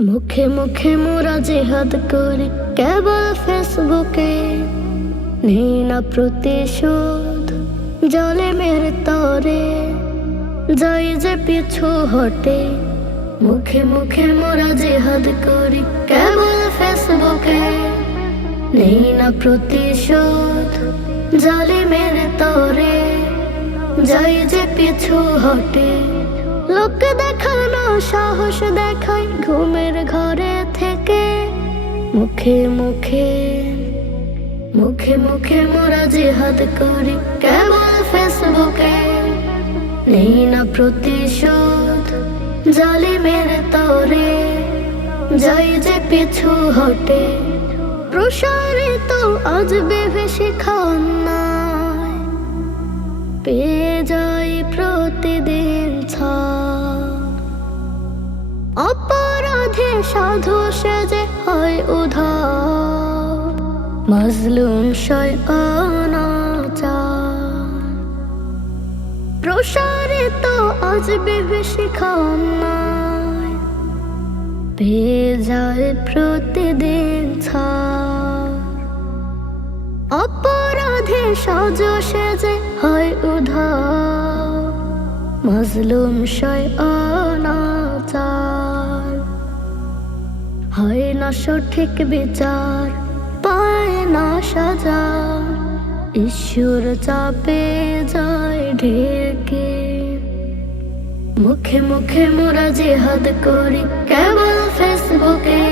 মুখে মুখে মোরা জেহাদ করে, কেবল ফেসবুকে। নেই না প্রতিশোধ জলে মেরে তরে, যাই যে পিছু হটে। মুখে মুখে মোরা জেহাদ করি, কেবল ফেসবুকে। নেই না প্রতিশোধ জলে মেরে তরে, যাই যে পিছু হটে। লোক দেখানো, সাহস দেখায় ঘুমের ঘরে থেকে। মুখে মুখে মুখে মুখে মোরা জিহাদ করি, কেবল ফেসবুকে। নেই না প্রতিশোধ জালি মেরে তরে, যাই যে পিছু হটে। প্রসারিত আজ বেভেসে খান্নায়, পেয়ে যাই প্রতিদিন ছাড়। অপরাধে সাধু সেজে হয় উধার মজলুম অনাচার প্রসারিত আজ খান্নায়। পেয়ে যায় প্রতিদিন অপরাধে সাজ সেজে হয় উধার মজলুম সয় অনাচার সঠিক বিচার পায় না সাজা। ঈশ্বর চাপে যায় ঢেকে। মুখে মুখে মোরা জেহাদ করি কেবল ফেসবুকে।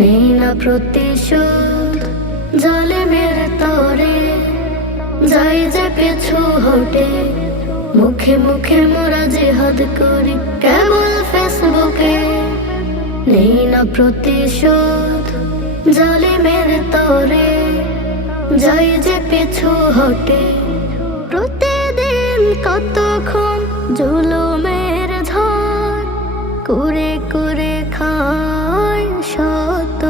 নেই না প্রতিশোধ জলে মেরে তরে। যাই যে পিছু হটে, মুখে মুখে মোরা জেহাদ করি কেবল ফেসবুকে। নেই না প্রতিশোধ জলে মেরে তরে যাই যে পিছু হটে। প্রতিদিন কতক্ষণ জুলুমের ঝড়, করে করে খায় শত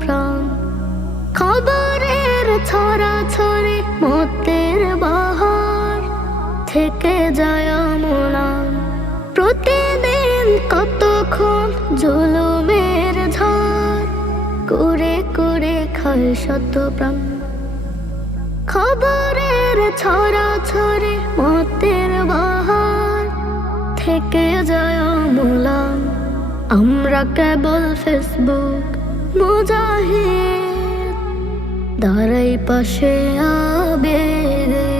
প্রাণ। খবরের ছড়া ছড়ি মতের বাহার, থেকে যায় মনাম প্রতিদিন কতক্ষণ জুলুমের ঝড় করে করে খায় শত প্রাণ। খবরের ছড়া ছড়ে মতের বাহার থেকে যায় মোলাম আমরা কেবল ফেসবুক মুজাহিদ দাঁড়াই পাশে আবেগে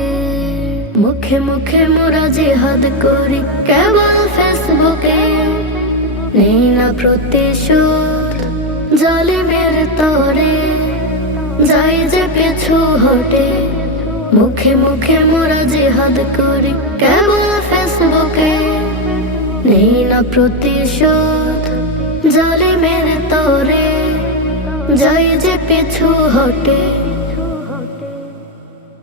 মুখে মুখে মোরা জিহাদ করি, কেবল প্রতিশোধ। জলে মেরে তরে যাই যে পিছু হটে, মুখে মুখে মোরা জিহাদ করি। কেবল ফেসবুকে নেই না প্রতিশোধ। জলে মেরে তরে যাই যে পিছু হটে